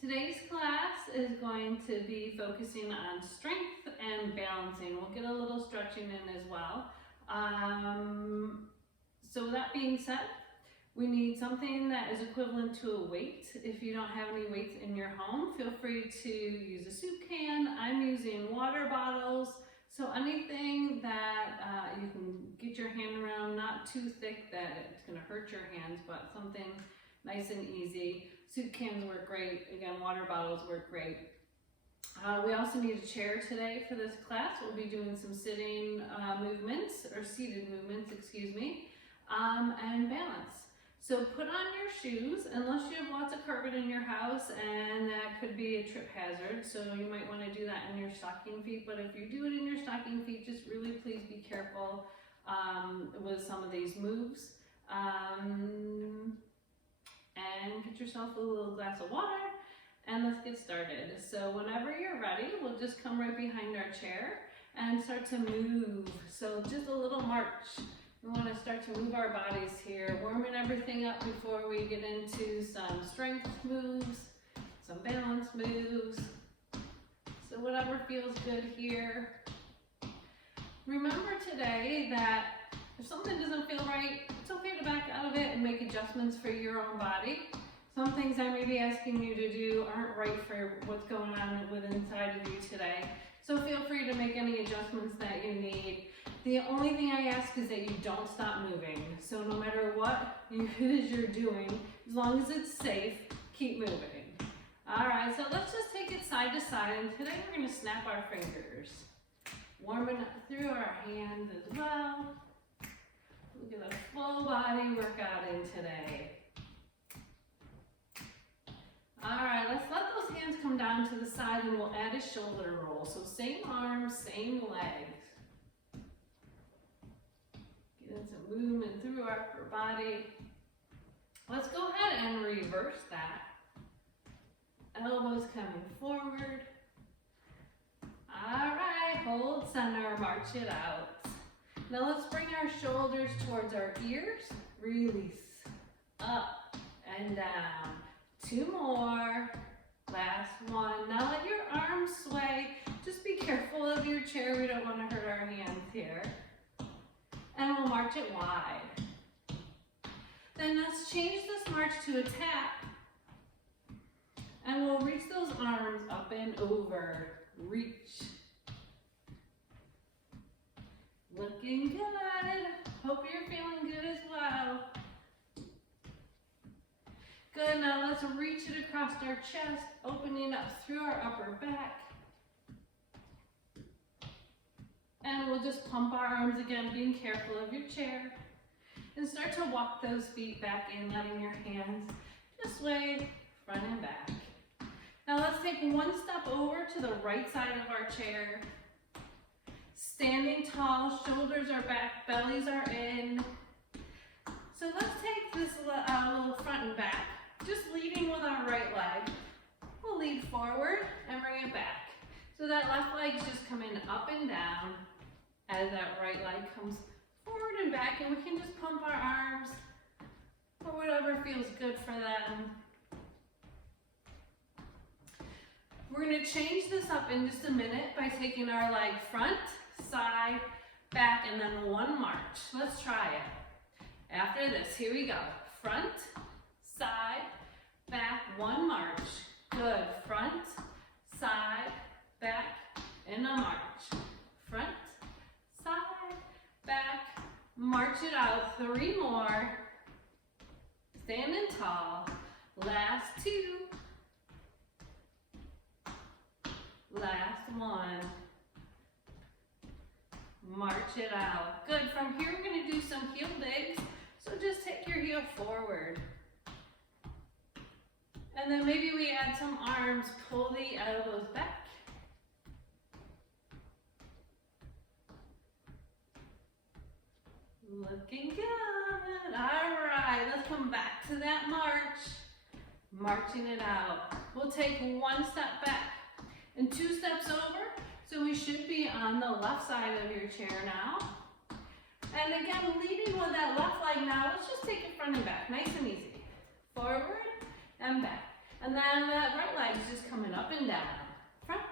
Today's class is going to be focusing on strength and balancing. We'll get a little stretching in as well. So with that being said, we need something that is equivalent to a weight. If you don't have any weights in your home, feel free to use a soup can. I'm using water bottles. So anything that you can get your hand around, not too thick that it's gonna hurt your hands, but something nice and easy. Soup cans work great. Again, water bottles work great. We also need a chair today for this class. We'll be doing some sitting movements, or seated movements, excuse me, and balance. So put on your shoes, unless you have lots of carpet in your house, and that could be a trip hazard, so you might want to do that in your stocking feet. But if you do it in your stocking feet, just really please be careful with some of these moves. And get yourself a little glass of water, and let's get started. So whenever you're ready, we'll just come right behind our chair and start to move. So just a little march. We want to start to move our bodies here, warming everything up before we get into some strength moves, some balance moves. So whatever feels good here. Remember today that if something doesn't feel right, it's okay to back out of it and make adjustments for your own body. Some things I may be asking you to do aren't right for what's going on inside of you today. So feel free to make any adjustments that you need. The only thing I ask is that you don't stop moving. So no matter what it is you're doing, as long as it's safe, keep moving. All right, so let's just take it side to side, and today we're gonna snap our fingers. Warming up through our hands as well. We'll get a full body workout in today. All right, let's let those hands come down to the side, and we'll add a shoulder roll. So same arms, same legs. Getting some movement through our upper body. Let's go ahead and reverse that. Elbows coming forward. All right, hold center, march it out. Now let's bring our shoulders towards our ears. Release, up and down. Two more, last one. Now let your arms sway. Just be careful of your chair. We don't want to hurt our hands here. And we'll march it wide. Then let's change this march to a tap. And we'll reach those arms up and over. Reach. Looking good. Hope you're feeling good as well. Good, now let's reach it across our chest, opening up through our upper back. And we'll just pump our arms again, being careful of your chair. And start to walk those feet back in, letting your hands just sway front and back. Now let's take one step over to the right side of our chair. Standing tall, shoulders are back, bellies are in. So let's take this little front and back, just leading with our right leg. We'll lead forward and bring it back. So that left leg's just coming up and down as that right leg comes forward and back, and we can just pump our arms for whatever feels good for them. We're going to change this up in just a minute by taking our leg front, side, back, and then one march. Let's try it. After this, here we go. Front, side, back, one march. Good. Front, side, back, and a march. Front, side, back, march it out. Three more. Standing tall. Last two. Last one. March it out. Good. From here, we're going to do some heel digs. So just take your heel forward. And then maybe we add some arms, pull the elbows back. Looking good. All right, let's come back to that march. Marching it out. We'll take one step back and two steps over. So we should be on the left side of your chair now. And again, leading with that left leg now, let's just take it front and back, nice and easy. Forward and back. And then that right leg's just coming up and down. Front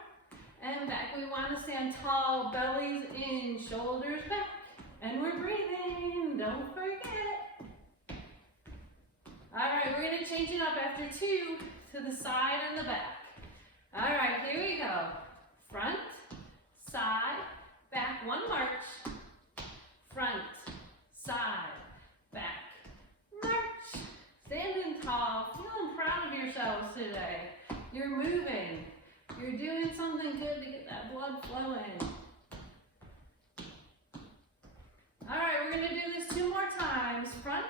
and back. We want to stand tall, bellies in, shoulders back. And we're breathing, don't forget. All right, we're gonna change it up after 2 to the side and the back. All right, here we go. Front, side, back, 1 march. Front, side, back, march. Standing tall, feeling proud of yourselves today. You're moving. You're doing something good to get that blood flowing. All right, we're gonna do this 2 more times. Front,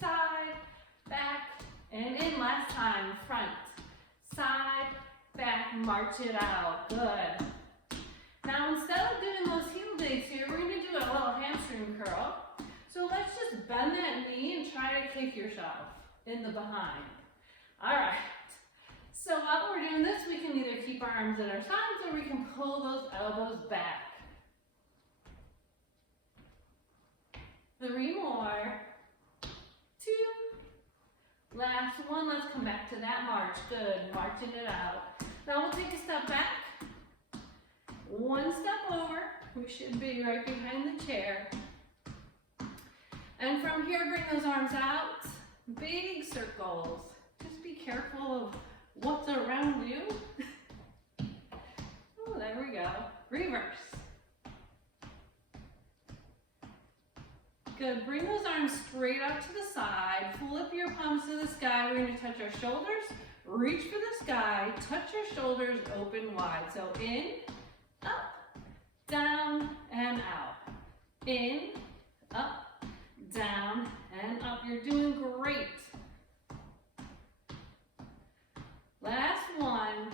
side, back, and in. Last time. Front, side, back, march it out. Good. Now instead of doing those heel digs here, we're gonna do a little hamstring curl. So let's just bend that knee and try to kick yourself in the behind. All right. So while we're doing this, we can either keep our arms at our sides or we can pull those elbows back. 3 more. 2. Last one. Let's come back to that march. Good. Marching it out. Now we'll take a step back. 1 step over. We should be right behind the chair. And from here, bring those arms out. Big circles. Just be careful of what's around you. Oh, there we go. Reverse. Good. Bring those arms straight up to the side. Flip your palms to the sky. We're going to touch our shoulders. Reach for the sky. Touch your shoulders open wide. So in, up, down, and out. In, up, down, and up. You're doing great. Last one.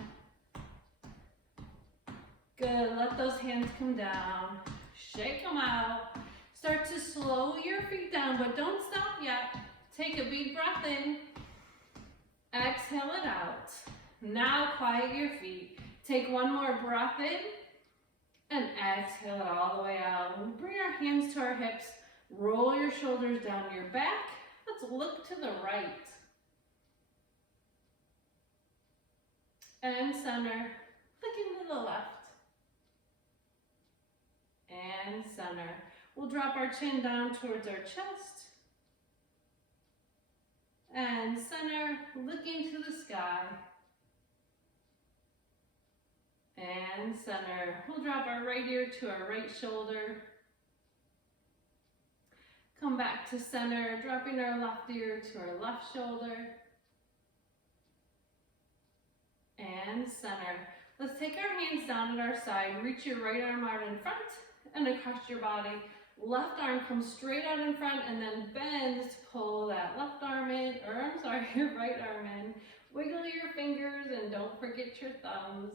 Good. Let those hands come down. Shake them out. Start to slow your feet down, but don't stop yet. Take a big breath in. Exhale it out. Now quiet your feet. Take 1 more breath in and exhale it all the way out. We bring our hands to our hips. Roll your shoulders down your back. Let's look to the right. And center. Looking to the left. And center. We'll drop our chin down towards our chest. And center, looking to the sky. And center. We'll drop our right ear to our right shoulder. Come back to center, dropping our left ear to our left shoulder. And center. Let's take our hands down at our side. Reach your right arm out in front and across your body. Left arm comes straight out in front and then bends to pull that left arm in, or I'm sorry, your right arm in. Wiggle your fingers and don't forget your thumbs.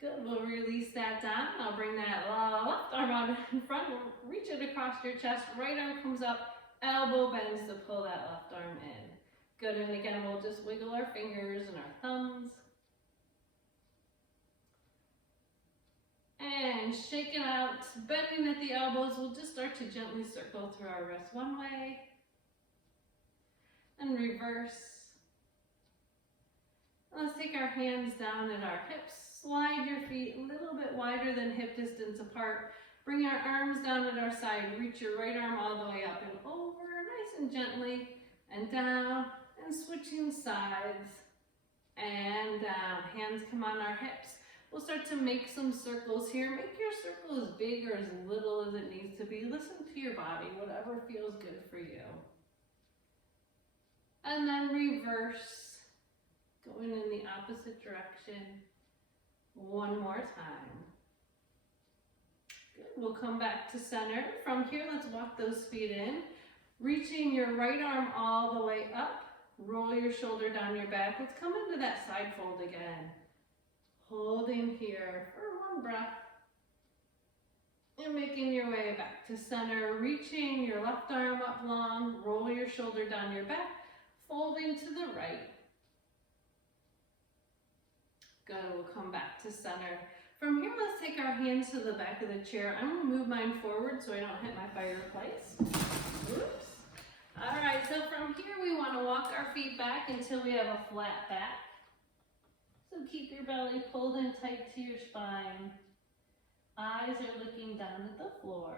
Good, we'll release that down. I'll bring that left arm out in front, reach it across your chest, right arm comes up, elbow bends to pull that left arm in. Good, and again, we'll just wiggle our fingers and our thumbs. And shake it out, bending at the elbows. We'll just start to gently circle through our wrists one way. And reverse. Let's take our hands down at our hips. Slide your feet a little bit wider than hip distance apart. Bring our arms down at our side. Reach your right arm all the way up and over, nice and gently, and down, and switching sides, and down. Hands come on our hips. We'll start to make some circles here. Make your circle as big or as little as it needs to be. Listen to your body, whatever feels good for you. And then reverse, going in the opposite direction. 1 more time. Good. We'll come back to center. From here, let's walk those feet in. Reaching your right arm all the way up. Roll your shoulder down your back. Let's come into that side fold again. Holding here for 1 breath. And making your way back to center. Reaching your left arm up long. Roll your shoulder down your back. Folding to the right. Good, we'll come back to center. From here, let's take our hands to the back of the chair. I'm gonna move mine forward so I don't hit my fireplace. Oops. All right, so from here we wanna walk our feet back until we have a flat back. So keep your belly pulled in tight to your spine. Eyes are looking down at the floor.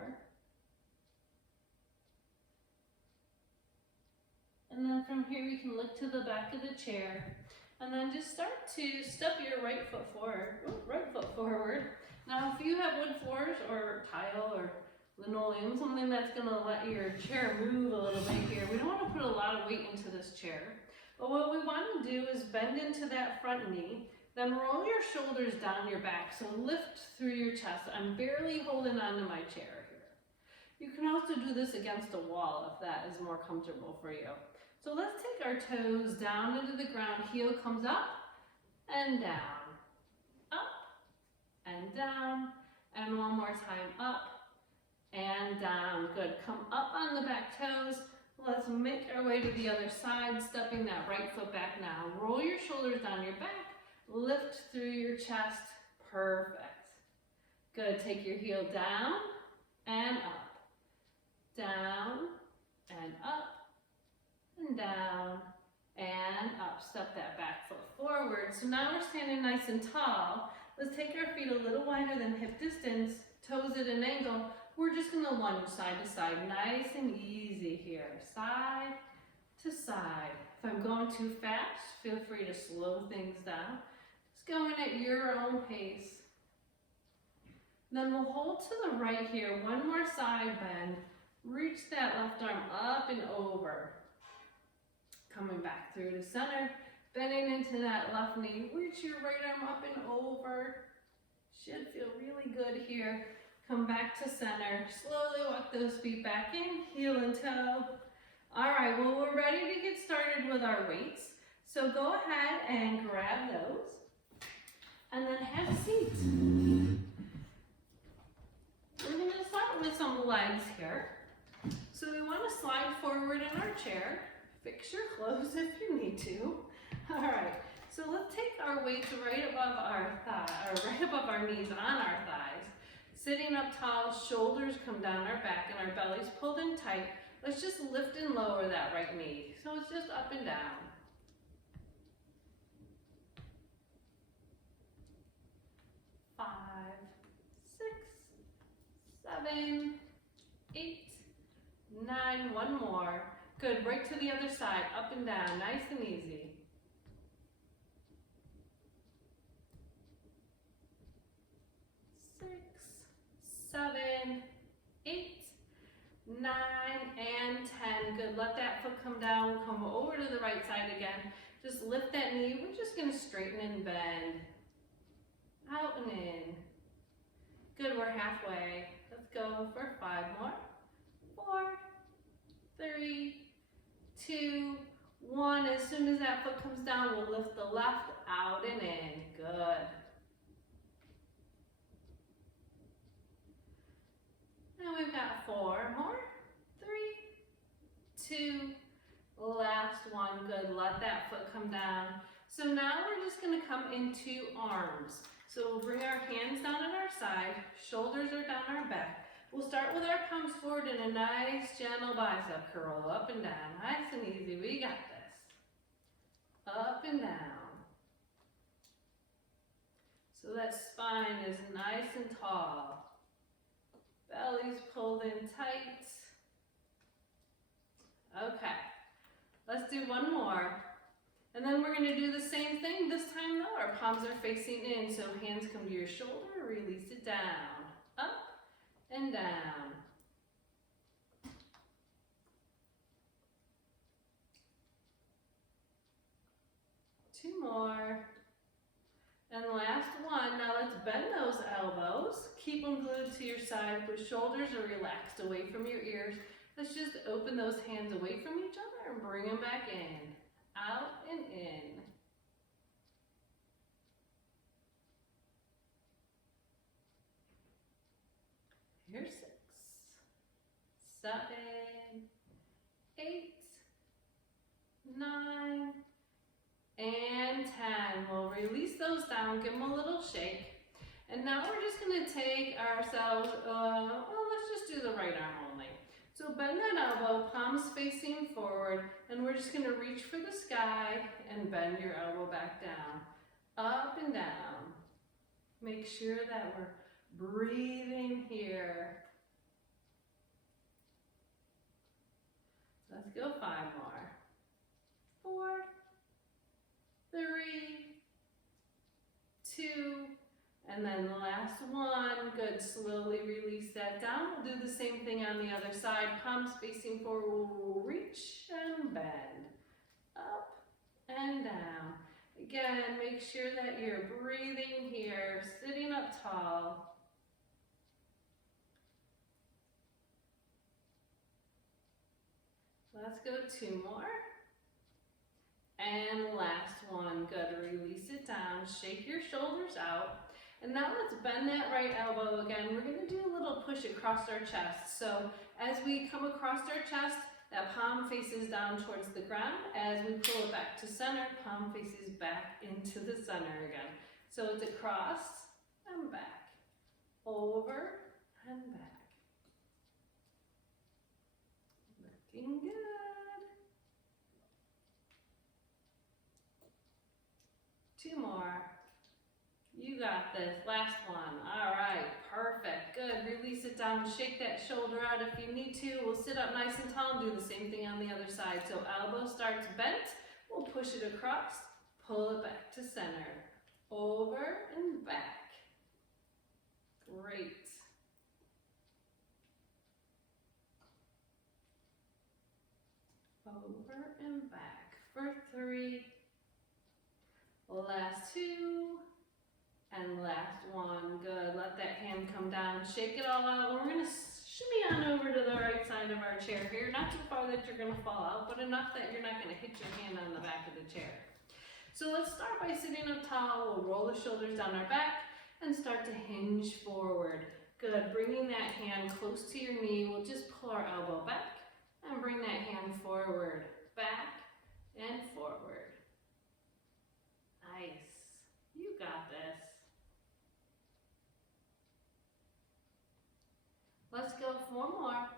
And then from here we can look to the back of the chair. And then just start to step your right foot forward. Now if you have wood floors or tile or linoleum, something that's gonna let your chair move a little bit here. We don't wanna put a lot of weight into this chair. But what we wanna do is bend into that front knee, then roll your shoulders down your back. So lift through your chest. I'm barely holding onto my chair here. You can also do this against a wall if that is more comfortable for you. So let's take our toes down into the ground. Heel comes up and down, up and down, and one more time, up and down. Good. Come up on the back toes. Let's make our way to the other side, stepping that right foot back now. Roll your shoulders down your back. Lift through your chest. Perfect. Good. Take your heel down and up. Down and up and down and up. Step that back foot forward. So now we're standing nice and tall. Let's take our feet a little wider than hip distance, toes at an angle. We're just going to lunge side to side, nice and easy here, side to side. If I'm going too fast, feel free to slow things down. Just going at your own pace. Then we'll hold to the right here, one more side bend. Reach that left arm up and over. Coming back through to center, bending into that left knee. Reach your right arm up and over. Should feel really good here. Come back to center. Slowly walk those feet back in, heel and toe. All right, well, we're ready to get started with our weights. So go ahead and grab those and then have a seat. We're going to start with some legs here. So we want to slide forward in our chair. Fix your clothes if you need to. All right, so let's take our weights right above our thigh, or right above our knees on our thighs. Sitting up tall, shoulders come down our back and our belly's pulled in tight. Let's just lift and lower that right knee. So it's just up and down. 5, 6, 7, 8, 9, one more. Good, right to the other side, up and down, nice and easy. 6, 7, 8, 9, and 10. Good, let that foot come down, come over to the right side again. Just lift that knee, we're just gonna straighten and bend. Out and in. Good, we're halfway. Let's go for 5 more. 4, 3, 2, 1. As soon as that foot comes down, we'll lift the left out and in. Good. Now we've got 4 more. 3, 2, last one. Good. Let that foot come down. So now we're just going to come into arms. So we'll bring our hands down at our side, shoulders are down our back. We'll start with our palms forward in a nice gentle bicep curl, up and down, nice and easy. We got this. Up and down. So that spine is nice and tall. Belly's pulled in tight. Okay, let's do one more. And then we're going to do the same thing. This time though, our palms are facing in, so hands come to your shoulder, release it down, up and down. Two more. And last one. Now let's bend those elbows. Keep them glued to your side. The shoulders are relaxed away from your ears. Let's just open those hands away from each other and bring them back in. Out and in. Here's 6, 7, 8, 9, and 10. We'll release those down, give them a little shake. And now we're just going to take ourselves, let's just do the right arm only. So bend that elbow, palms facing forward, and we're just gonna reach for the sky and bend your elbow back down, up and down. Make sure that we're breathing here. Let's go 5 more. 4, 3, 2, and then the last one. Good, slowly release that down. We'll do the same thing on the other side. Palms facing forward, we'll reach and bend. Up and down. Again, make sure that you're breathing here, sitting up tall. Let's go 2 more. And last one. Good, release it down, shake your shoulders out. And now let's bend that right elbow again. We're gonna do a little push across our chest. So as we come across our chest, that palm faces down towards the ground. As we pull it back to center, palm faces back into the center again. So it's across and back, over and back. Looking good. Two more. You got this. Last one. All right, perfect. Good. Release it down. Shake that shoulder out if you need to. We'll sit up nice and tall and do the same thing on the other side. So elbow starts bent. We'll push it across. Pull it back to center. Over and back. Great. Over and back for 3. Last 2. And last one. Good. Let that hand come down. Shake it all out. We're going to shimmy on over to the right side of our chair here. Not too far that you're going to fall out, but enough that you're not going to hit your hand on the back of the chair. So let's start by sitting up tall. We'll roll the shoulders down our back and start to hinge forward. Good. Bringing that hand close to your knee. We'll just pull our elbow back and bring that hand forward. Back and forward. Nice. You got this. Let's go 4 more.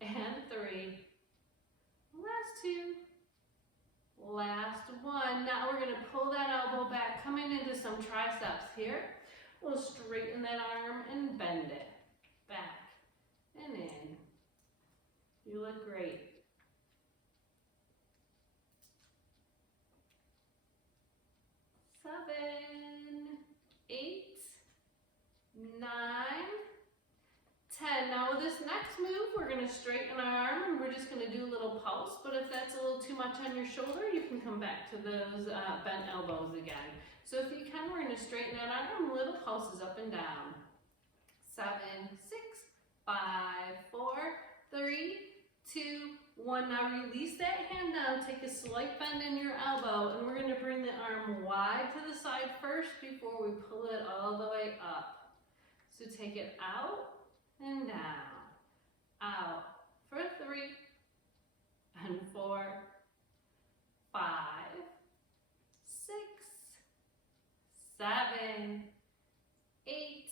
And 3. Last 2. Last 1. Now we're going to pull that elbow back, coming into some triceps here. We'll straighten that arm and bend it. Back and in. You look great. 7, 8, 9, 10. Now with this next move, we're going to straighten our arm and we're just going to do a little pulse. But if that's a little too much on your shoulder, you can come back to those bent elbows again. So if you can, we're going to straighten that arm, little pulses up and down. 7, 6, 5, 4, 3, 2, 1. Now release that hand down, take a slight bend in your elbow, and we're going to bring the arm wide to the side first before we pull it all the way up. So take it out and down. Out for 3 and 4, 5, 6, 7, 8,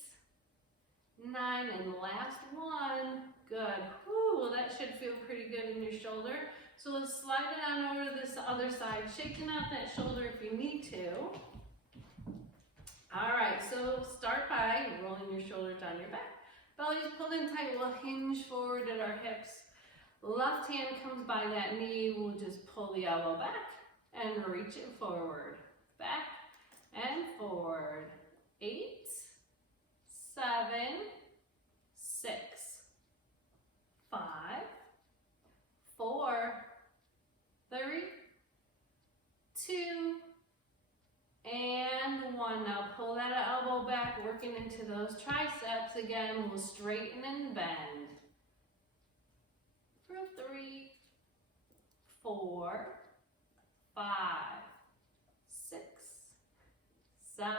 9, and last one. Good. Whew, well, that should feel pretty good in your shoulder. So let's slide it on over to this other side, shaking out that shoulder if you need to. All right, so start by rolling your shoulders down your back. Belly's pulled in tight. We'll hinge forward at our hips. Left hand comes by that knee. We'll just pull the elbow back and reach it forward. Back and forward. 8, 7, 6, 5, 4, 3, 2, and 1. Now pull that elbow back, working into those triceps. Again, we'll straighten and bend. For 3, 4, 5, 6, 7,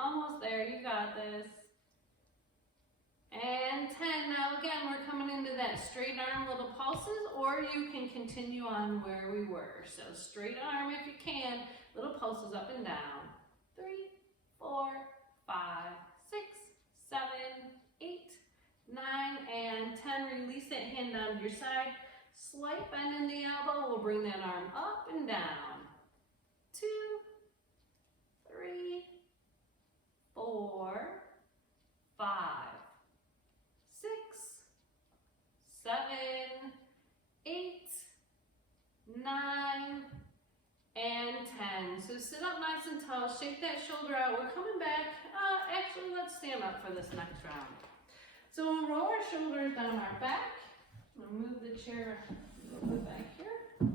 almost there, you got this. And 10. Now again, we're coming into that straight arm little pulses, or you can continue on where we were. So straight arm if you can, little pulses up and down. 3, 4, 5, 6, 7, 8, 9, and 10. Release that hand down to your side. Slight bend in the elbow. We'll bring that down. 2, 3, 4, 5, 6, 7, 8, 9, and 10. So sit up nice and tall, shake that shoulder out. We're coming back. Actually, let's stand up for this next round. So we'll roll our shoulders down our back. We'll move the chair a little bit back here.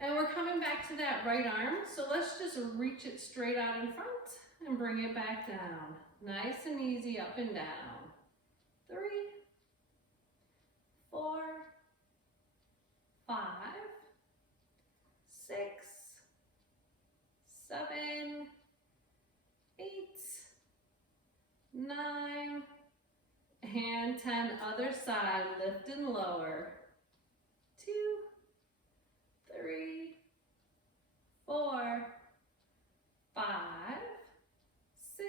And we're coming back to that right arm. So let's just reach it straight out in front and bring it back down. Nice and easy, up and down. 3, 4, 5, 6, 7, 8, 9, and 10. Other side, lift and lower. 2, 3, 4, 5, 6,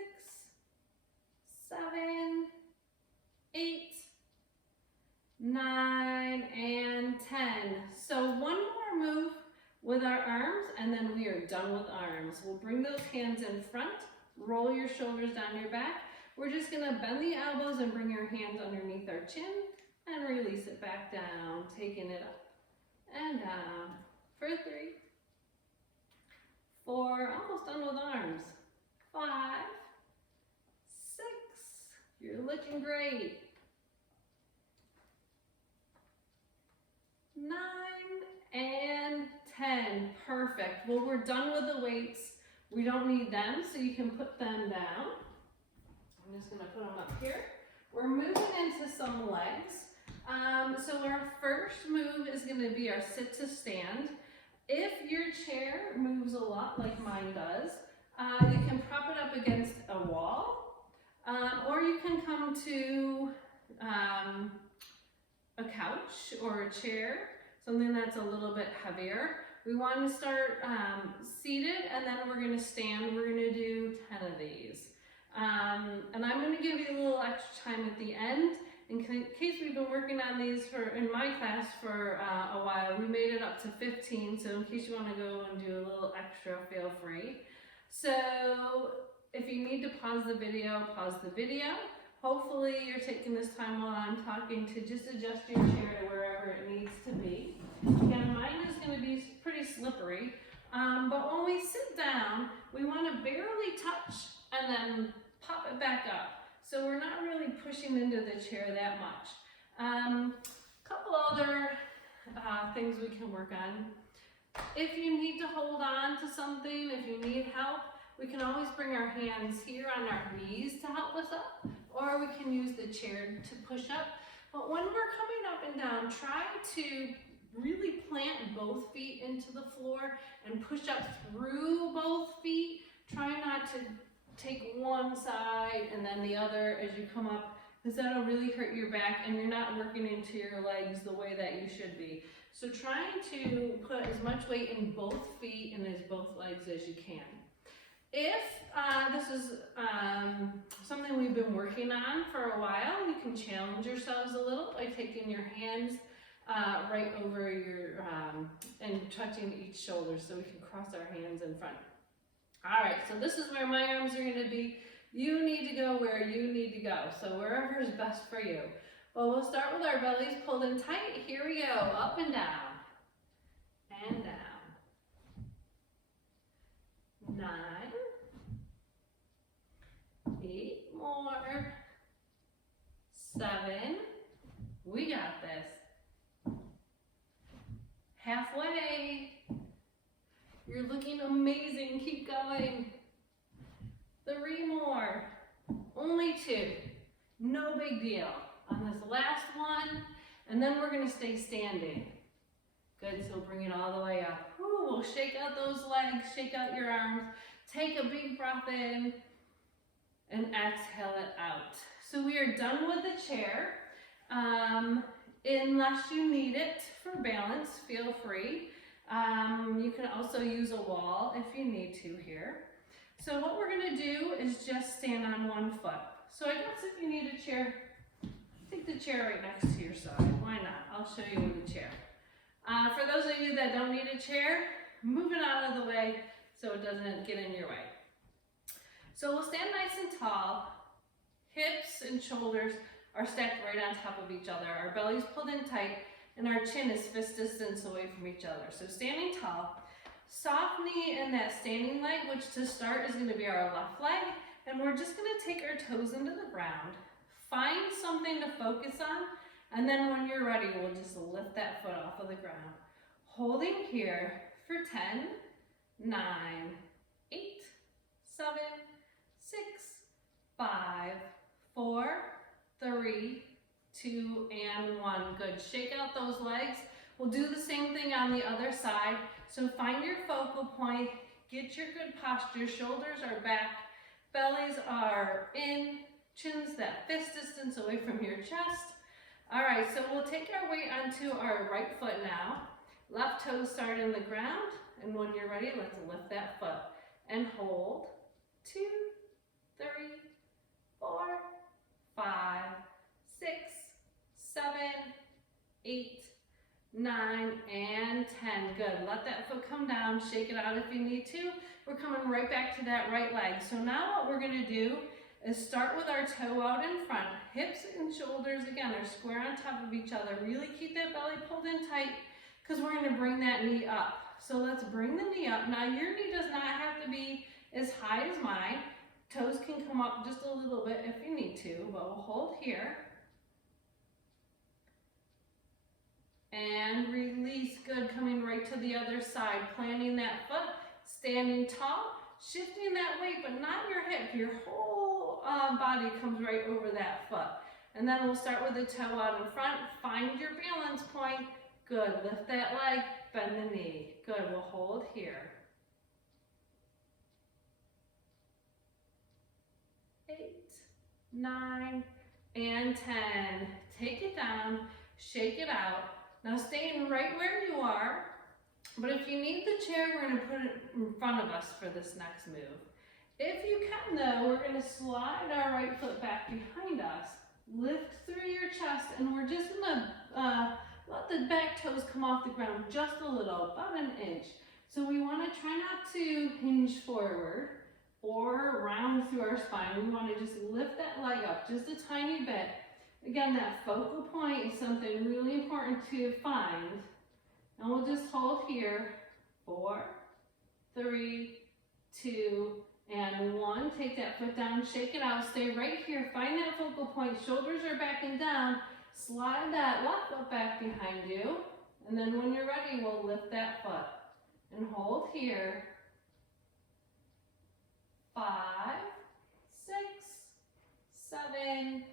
7, 8, 9, and 10. So one more move with our arms, and then we are done with arms. We'll bring those hands in front, roll your shoulders down your back. We're just gonna bend the elbows and bring your hands underneath our chin and release it back down, taking it up and down for 3, 4, almost done with arms, 5, 6, you're looking great, 9, and 10, perfect. Well, we're done with the weights. We don't need them, so you can put them down. I'm just gonna put them up here. We're moving into some legs. So our first move is gonna be our sit to stand. If your chair moves a lot like mine does, you can prop it up against a wall, or you can come to a couch or a chair, something that's a little bit heavier. We want to start seated, and then we're going to stand. We're going to do 10 of these. And I'm going to give you a little extra time at the end. In case we've been working on these in my class for a while, we made it up to 15. So in case you want to go and do a little extra, feel free. So if you need to pause the video, pause the video. Hopefully you're taking this time while I'm talking to just adjust your chair to wherever it needs to be. Again, mine is going to be pretty slippery, but when we sit down, we want to barely touch and then pop it back up. So we're not really pushing into the chair that much. Couple other things we can work on. If you need to hold on to something, if you need help, we can always bring our hands here on our knees to help us up, or we can use the chair to push up. But when we're coming up and down, try to really plant both feet into the floor and push up through both feet. Try not to take one side and then the other as you come up, because that'll really hurt your back and you're not working into your legs the way that you should be. So try to put as much weight in both feet and as both legs as you can. If this is something we've been working on for a while, you can challenge yourselves a little by taking your hands right over your, and touching each shoulder so we can cross our hands in front. All right, so this is where my arms are gonna be. You need to go where you need to go, so wherever is best for you. Well, we'll start with our bellies pulled in tight. Here we go, up and down, and down. 9, 8 more, 7, we got this. Halfway, you're looking amazing, keep going. 3 more, only 2, no big deal. On this last one, and then we're gonna stay standing. Good, so bring it all the way up. Whew, we'll shake out those legs, shake out your arms, take a big breath in, and exhale it out. So we are done with the chair. Unless you need it for balance, feel free. You can also use a wall if you need to here. So what we're gonna do is just stand on one foot. So I guess if you need a chair, take the chair right next to your side. Why not? I'll show you with the chair. For those of you that don't need a chair, move it out of the way so it doesn't get in your way. So we'll stand nice and tall. Hips and shoulders are stacked right on top of each other. Our belly's pulled in tight and our chin is fist distance away from each other. So standing tall, soft knee in that standing leg, which to start is going to be our left leg. And we're just going to take our toes into the ground. Find something to focus on. And then when you're ready, we'll just lift that foot off of the ground. Holding here for 10, 9, 8, 7, 6, 5, 4, 3, 2, and 1. Good. Shake out those legs. We'll do the same thing on the other side. So find your focal point. Get your good posture. Shoulders are back. Bellies are in. Chins that fist distance away from your chest. All right, so we'll take our weight onto our right foot now. Left toes start in the ground. And when you're ready, let's lift that foot. And hold. 2, 3, 4, 5, 6, 7, 8, 9, and 10. Good. Let that foot come down. Shake it out if you need to. We're coming right back to that right leg. So now what we're going to do is start with our toe out in front. Hips and shoulders, again, are square on top of each other. Really keep that belly pulled in tight because we're going to bring that knee up. So let's bring the knee up. Now your knee does not have to be as high as mine. Toes can come up just a little bit if you need to, but we'll hold here. And release. Good. Coming right to the other side. Planting that foot. Standing tall. Shifting that weight, but not your hip. Your whole body comes right over that foot. And then we'll start with the toe out in front. Find your balance point. Good. Lift that leg. Bend the knee. Good. We'll hold here. 8, 9, and 10. Take it down. Shake it out. Now staying right where you are. But if you need the chair, we're going to put it in front of us for this next move. If you can though, we're going to slide our right foot back behind us, lift through your chest, and we're just going to let the back toes come off the ground just a little, about an inch. So we want to try not to hinge forward or round through our spine. We want to just lift that leg up just a tiny bit. Again, that focal point is something really important to find. And we'll just hold here, 4, 3, 2, and 1. Take that foot down, shake it out, stay right here, find that focal point, shoulders are back and down, slide that left foot back behind you, and then when you're ready, we'll lift that foot. And hold here, 5, 6, 7,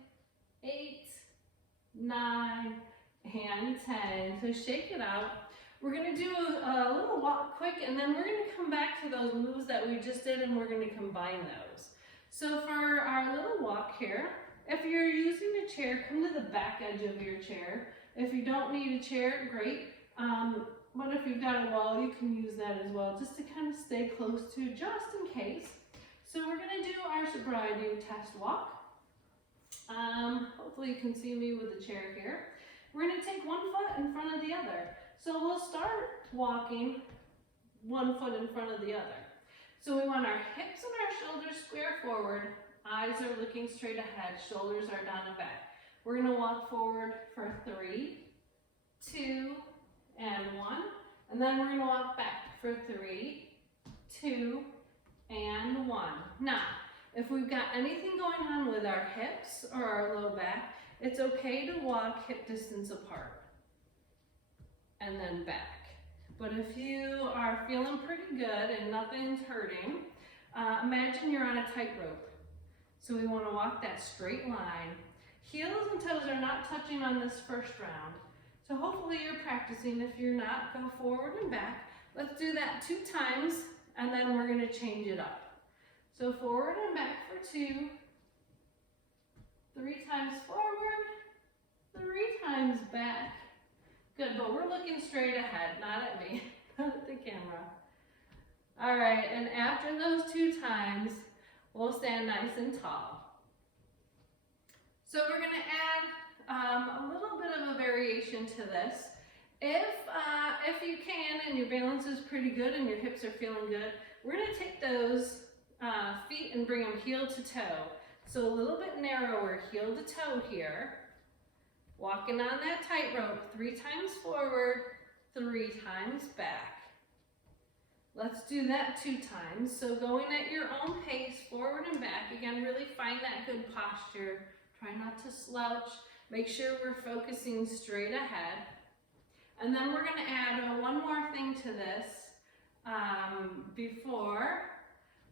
8, 9, and 10. So shake it out. We're going to do a little walk quick, and then we're going to come back to those moves that we just did, and we're going to combine those. So for our little walk here, if you're using a chair, come to the back edge of your chair. If you don't need a chair, great. But if you've got a wall, you can use that as well, just to kind of stay close to, just in case. So we're going to do our sobriety test walk. Hopefully you can see me with the chair here. We're going to take one foot in front of the other. So we'll start walking one foot in front of the other. So we want our hips and our shoulders square forward, eyes are looking straight ahead, shoulders are down and back. We're going to walk forward for 3, 2, and 1. And then we're going to walk back for 3, 2, and 1. Now, if we've got anything going on with our hips or our low back, it's okay to walk hip distance apart and then back. But if you are feeling pretty good and nothing's hurting, imagine you're on a tightrope. So we want to walk that straight line. Heels and toes are not touching on this first round. So hopefully you're practicing. If you're not, go forward and back. Let's do that 2 times, and then we're going to change it up. So forward and back for 2, 3 times forward, 3 times back. Good, but we're looking straight ahead, not at me, not at the camera. All right, and after those 2 times, we'll stand nice and tall. So we're going to add a little bit of a variation to this. If if you can and your balance is pretty good and your hips are feeling good, we're gonna take those feet and bring them heel to toe. So a little bit narrower, heel to toe here. Walking on that tightrope, 3 times forward, 3 times back. Let's do that 2 times. So going at your own pace, forward and back. Again, really find that good posture. Try not to slouch. Make sure we're focusing straight ahead. And then we're gonna add one more thing to this before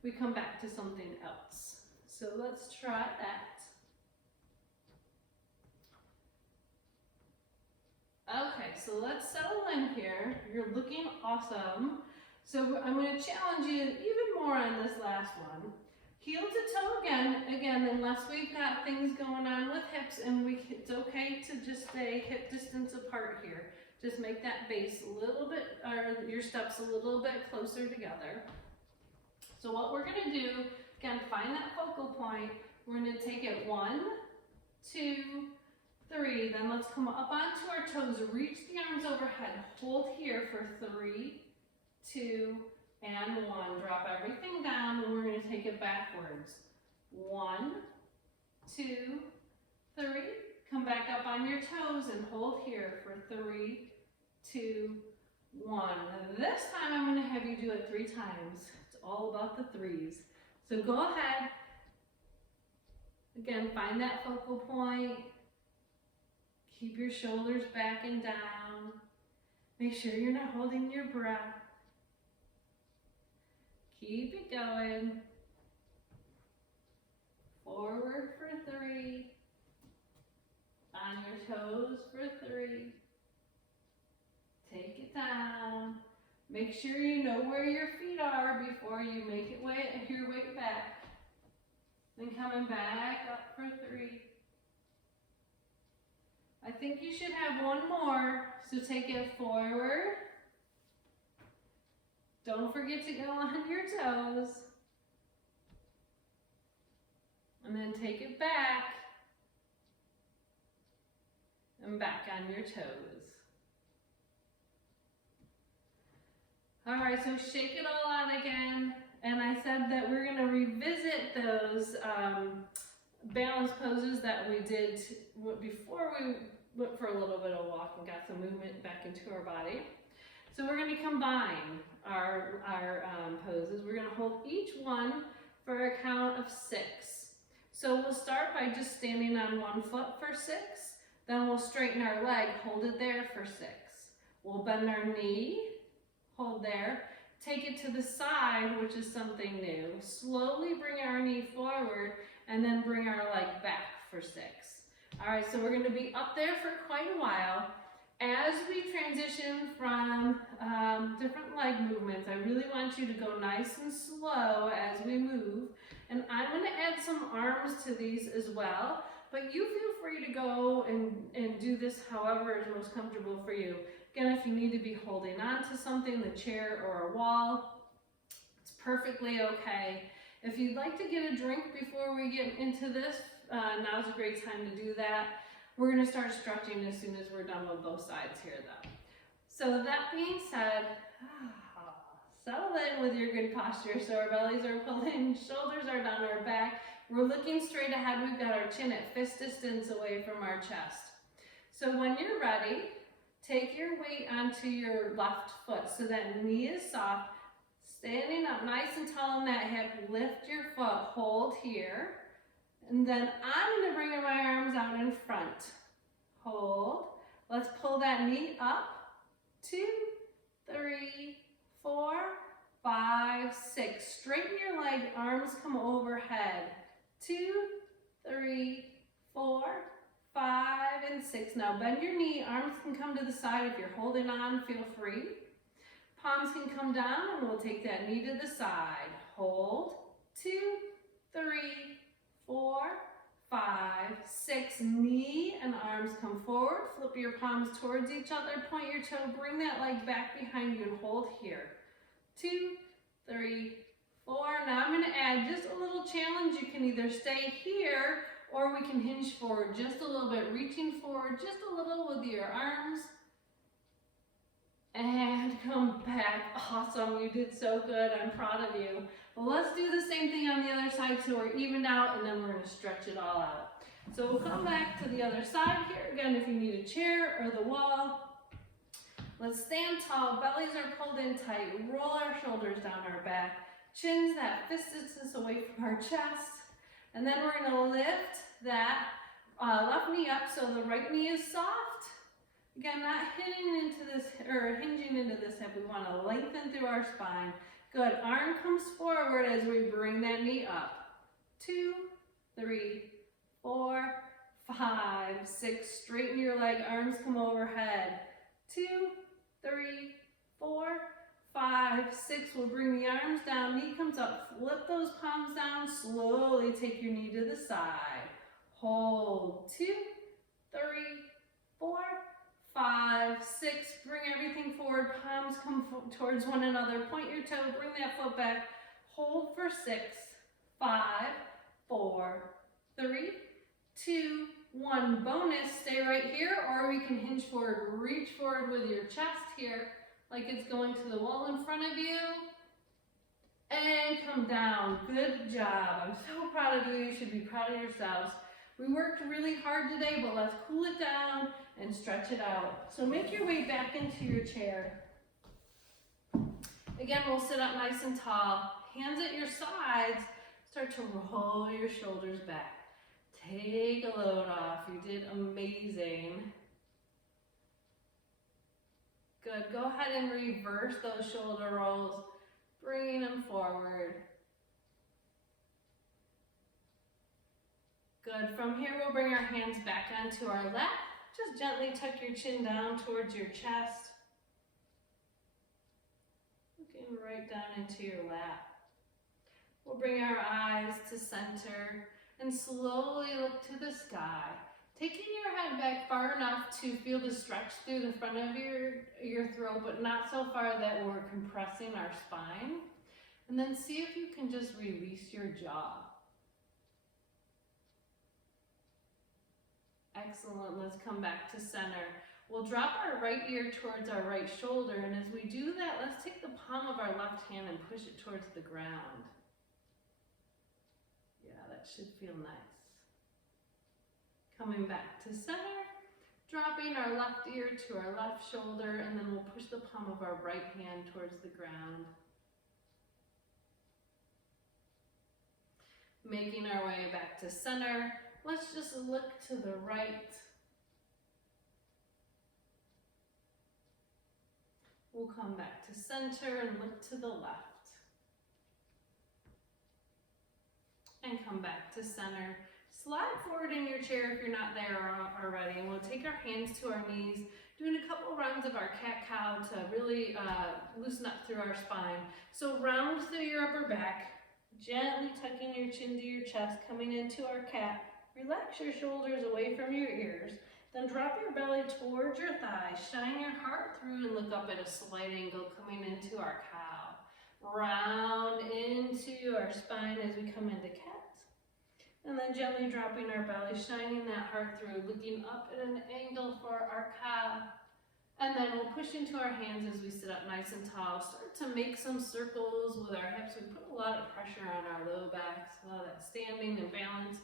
we come back to something else. So let's try that. Okay, so let's settle in here. You're looking awesome. So I'm going to challenge you even more on this last one. Heel to toe again, unless we've got things going on with hips, and it's okay to just stay hip distance apart here. Just make that base a little bit, or your steps a little bit closer together. So what we're going to do, again, find that focal point. We're going to take it 1, 2, 3. Then let's come up onto our toes, reach the arms overhead, hold here for 3, 2, and 1. Drop everything down, and we're going to take it backwards. 1, 2, 3. Come back up on your toes and hold here for 3, 2, 1. This time I'm going to have you do it 3 times. It's all about the 3s. So go ahead. Again, find that focal point. Keep your shoulders back and down. Make sure you're not holding your breath. Keep it going. Forward for 3. On your toes for 3. Take it down. Make sure you know where your feet are before you make your way back. Then coming back up for 3. I think you should have one more, so take it forward. Don't forget to go on your toes. And then take it back. And back on your toes. All right, so shake it all out again. And I said that we're gonna revisit those balance poses that we did before we went for a little bit of walk and got some movement back into our body. So we're going to combine our poses. We're going to hold each one for a count of 6. So we'll start by just standing on one foot for 6. Then we'll straighten our leg, hold it there for 6. We'll bend our knee, hold there. Take it to the side, which is something new. Slowly bring our knee forward and then bring our leg back for 6. All right, so we're going to be up there for quite a while. As we transition from different leg movements, I really want you to go nice and slow as we move. And I'm going to add some arms to these as well, but you feel free to go and do this however is most comfortable for you. Again, if you need to be holding on to something, the chair or a wall, it's perfectly okay. If you'd like to get a drink before we get into this, now's a great time to do that. We're going to start stretching as soon as we're done with both sides here though. So that being said, settle in with your good posture. So our bellies are pulling, shoulders are down our back. We're looking straight ahead. We've got our chin at fist distance away from our chest. So when you're ready, take your weight onto your left foot so that knee is soft. Standing up nice and tall in that hip, lift your foot, hold here. And then I'm going to bring my arms out in front. Hold. Let's pull that knee up. 2, 3, 4, 5, 6. Straighten your leg, arms come overhead. 2, 3, 4, 5, and 6. Now bend your knee, arms can come to the side. If you're holding on, feel free. Palms can come down and we'll take that knee to the side. Hold. 2, 3, 4, 5, 6. Knee and arms come forward. Flip your palms towards each other. Point your toe. Bring that leg back behind you and hold here. 2, 3, 4. Now I'm going to add just a little challenge. You can either stay here or we can hinge forward just a little bit. Reaching forward just a little with your arms. And come back. Awesome, you did so good. I'm proud of you. Well, let's do the same thing on the other side so we're evened out, and then we're gonna stretch it all out. So we'll come back to the other side here. Again, if you need a chair or the wall, let's stand tall, bellies are pulled in tight, roll our shoulders down our back, chins that fist distance away from our chest, and then we're gonna lift that left knee up so the right knee is soft. Again, not hinging into this hip. We want to lengthen through our spine. Good. Arm comes forward as we bring that knee up. 2, 3, 4, 5, 6. Straighten your leg. Arms come overhead. 2, 3, 4, 5, 6. We'll bring the arms down. Knee comes up. Flip those palms down. Slowly take your knee to the side. Hold. 2, 3, 4, 5, 6, bring everything forward, palms come towards one another, point your toe, bring that foot back, hold for 6, 5, 4, 3, 2, 1. Bonus, stay right here, or we can hinge forward, reach forward with your chest here, like it's going to the wall in front of you, and come down. Good job. I'm so proud of you. You should be proud of yourselves. We worked really hard today, but let's cool it down and stretch it out. So make your way back into your chair. Again, we'll sit up nice and tall. Hands at your sides. Start to roll your shoulders back. Take a load off. You did amazing. Good. Go ahead and reverse those shoulder rolls, bringing them forward. Good. From here, we'll bring our hands back onto our lap. Just gently tuck your chin down towards your chest. Looking right down into your lap. We'll bring our eyes to center and slowly look to the sky. Taking your head back far enough to feel the stretch through the front of your throat, but not so far that we're compressing our spine. And then see if you can just release your jaw. Excellent. Let's come back to center. We'll drop our right ear towards our right shoulder, and as we do that, let's take the palm of our left hand and push it towards the ground. Yeah, that should feel nice. Coming back to center, dropping our left ear to our left shoulder, and then we'll push the palm of our right hand towards the ground. Making our way back to center. Let's just look to the right. We'll come back to center and look to the left. And come back to center. Slide forward in your chair if you're not there already. And we'll take our hands to our knees, doing a couple rounds of our cat-cow to really loosen up through our spine. So round through your upper back, gently tucking your chin to your chest, coming into our cat. Relax your shoulders away from your ears. Then drop your belly towards your thighs. Shine your heart through and look up at a slight angle coming into our cow. Round into our spine as we come into cat. And then gently dropping our belly, shining that heart through, looking up at an angle for our cow. And then we'll push into our hands as we sit up nice and tall. Start to make some circles with our hips. We put a lot of pressure on our low backs, a lot of that standing and balance.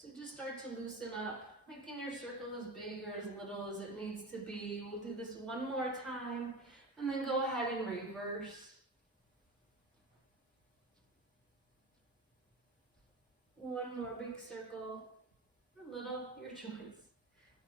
So just start to loosen up, making your circle as big or as little as it needs to be. We'll do this one more time, and then go ahead and reverse. One more big circle, or little, your choice.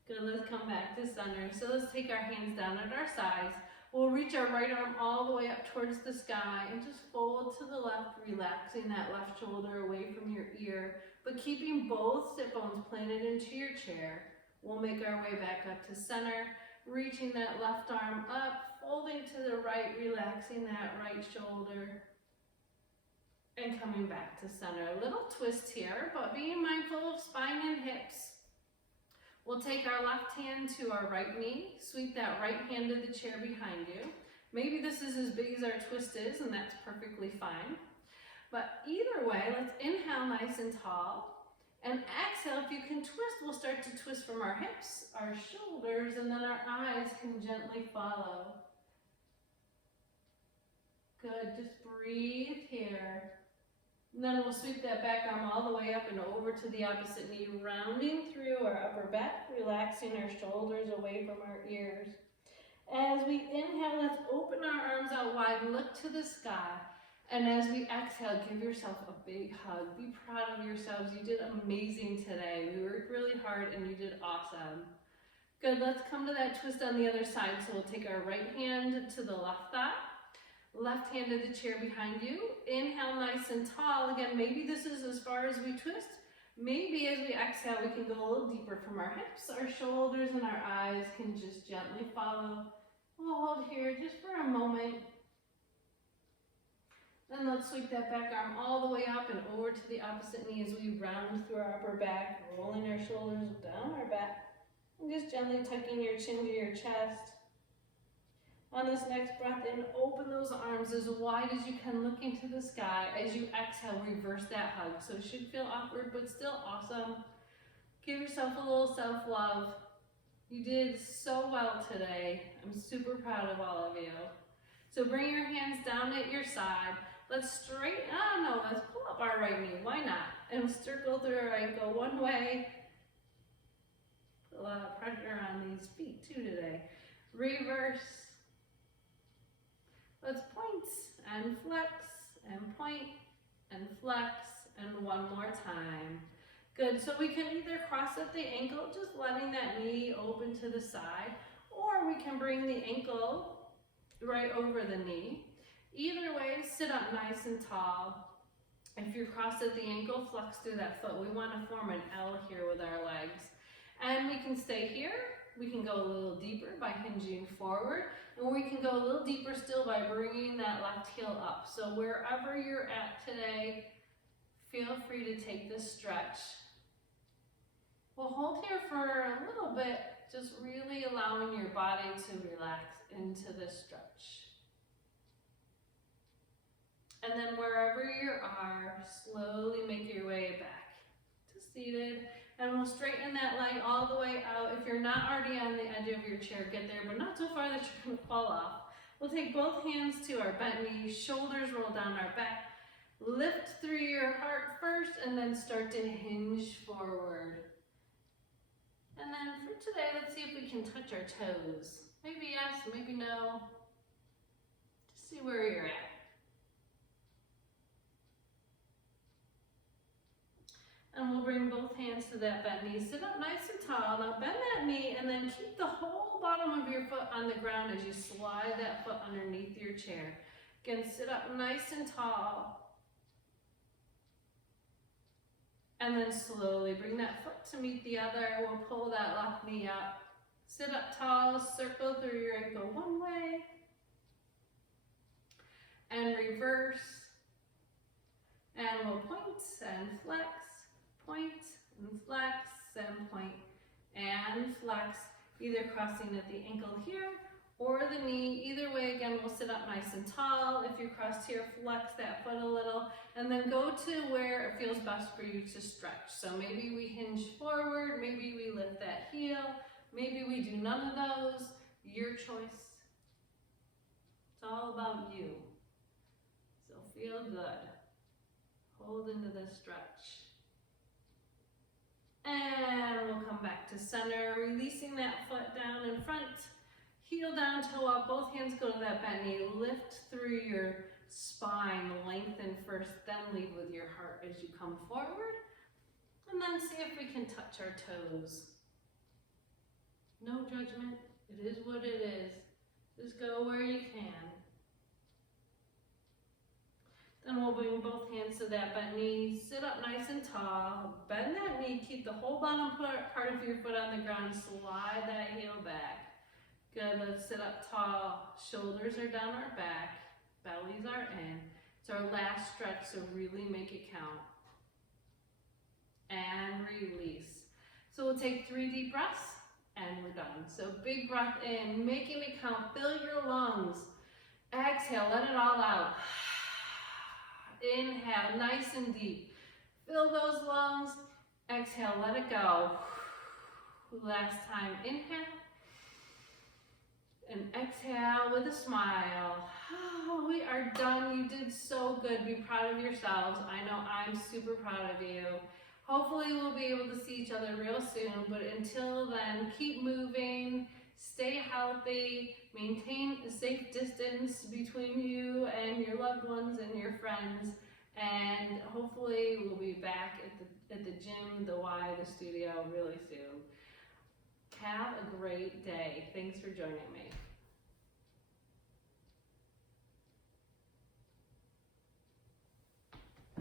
Good, let's come back to center. So let's take our hands down at our sides. We'll reach our right arm all the way up towards the sky and just fold to the left, relaxing that left shoulder away from your ear, but keeping both sit bones planted into your chair. We'll make our way back up to center, reaching that left arm up, folding to the right, relaxing that right shoulder, and coming back to center. A little twist here, but being mindful of spine and hips. We'll take our left hand to our right knee, sweep that right hand to the chair behind you. Maybe this is as big as our twist is, and that's perfectly fine. But either way, let's inhale nice and tall, and exhale. If you can twist, we'll start to twist from our hips, our shoulders, and then our eyes can gently follow. Good, just breathe here. And then we'll sweep that back arm all the way up and over to the opposite knee, rounding through our upper back, relaxing our shoulders away from our ears. As we inhale, let's open our arms out wide, look to the sky. And as we exhale, give yourself a big hug. Be proud of yourselves. You did amazing today. We worked really hard and you did awesome. Good, let's come to that twist on the other side. So we'll take our right hand to the left thigh. Left hand to the chair behind you. Inhale nice and tall. Again, maybe this is as far as we twist. Maybe as we exhale, we can go a little deeper from our hips. Our shoulders and our eyes can just gently follow. We'll hold here just for a moment. Then let's sweep that back arm all the way up and over to the opposite knee as we round through our upper back, rolling our shoulders down our back. And just gently tucking your chin to your chest. On this next breath in, open those arms as wide as you can, looking to the sky. As you exhale, reverse that hug. So it should feel awkward, but still awesome. Give yourself a little self-love. You did so well today. I'm super proud of all of you. So bring your hands down at your side. Let's let's pull up our right knee. Why not? And circle through our ankle one way. Put a lot of pressure on these feet too today. Reverse. Let's point and flex and point and flex and one more time. Good, so we can either cross at the ankle, just letting that knee open to the side, or we can bring the ankle right over the knee. Either way, sit up nice and tall. If you're crossed at the ankle, flex through that foot. We want to form an L here with our legs. And we can stay here. We can go a little deeper by hinging forward, and we can go a little deeper still by bringing that left heel up. So wherever you're at today, feel free to take this stretch. We'll hold here for a little bit, just really allowing your body to relax into this stretch. And then wherever you are, slowly make your way back to seated. And we'll straighten that leg all the way out. If you're not already on the edge of your chair, get there, but not so far that you're gonna fall off. We'll take both hands to our bent knees, shoulders roll down our back. Lift through your heart first, and then start to hinge forward. And then for today, let's see if we can touch our toes. Maybe yes, maybe no. Just see where you're at. And we'll bring both hands to that bent knee. Sit up nice and tall. Now bend that knee and then keep the whole bottom of your foot on the ground as you slide that foot underneath your chair. Again, sit up nice and tall. And then slowly bring that foot to meet the other. We'll pull that left knee up. Sit up tall, circle through your ankle one way. And reverse. And we'll point and flex. Point and flex and point and flex, either crossing at the ankle here or the knee. Either way, again, we'll sit up nice and tall. If you're crossed here, flex that foot a little, and then go to where it feels best for you to stretch. So maybe we hinge forward, maybe we lift that heel, maybe we do none of those. Your choice. It's all about you. So feel good. Hold into this stretch. And we'll come back to center, releasing that foot down in front, heel down, toe up, both hands go to that bent knee, lift through your spine, lengthen first, then lead with your heart as you come forward, and then see if we can touch our toes. No judgment, it is what it is. Just go where you can. Then we'll bring both hands to that bent knee, sit up nice and tall, bend that knee, keep the whole bottom part of your foot on the ground, slide that heel back. Good, let's sit up tall, shoulders are down our back, bellies are in. It's our last stretch, so really make it count. And release. So we'll take 3 deep breaths, and we're done. So big breath in, making it count, fill your lungs. Exhale, let it all out. Inhale, nice and deep. Fill those lungs. Exhale, let it go. Last time, inhale. And exhale with a smile. Oh, we are done. You did so good. Be proud of yourselves. I know I'm super proud of you. Hopefully we'll be able to see each other real soon, but until then, keep moving, stay healthy, maintain a safe distance between you and your loved ones and your friends, and hopefully we'll be back at the gym, the Y, the studio really soon. Have a great day. Thanks for joining me.